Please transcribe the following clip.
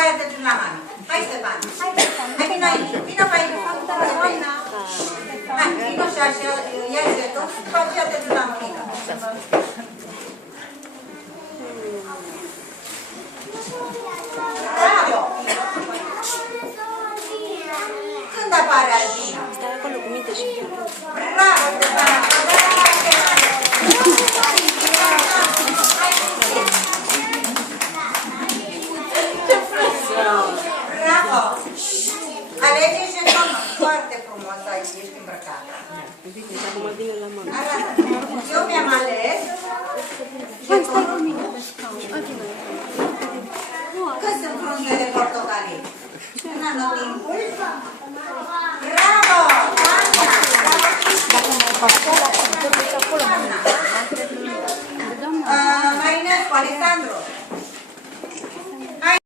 aia te duci la mami. Hai, Stefan. Hai, vino aici. Vino pe aici. Hai, vino și așa, ia jeton și după aceea te duci la mămică. Bravo! Când apare Albina? Stai acolo cu minte și Bravo, Stefan! Bravo! Alege jeton foarte frumos aici, ești îmbrăcată. acum vine la mână. Eu mi-am ales jetonul. Cât sunt frunzele portocalii? În anotimpul? Bravo! Tania! Bravo! Marinescu, Alexandru!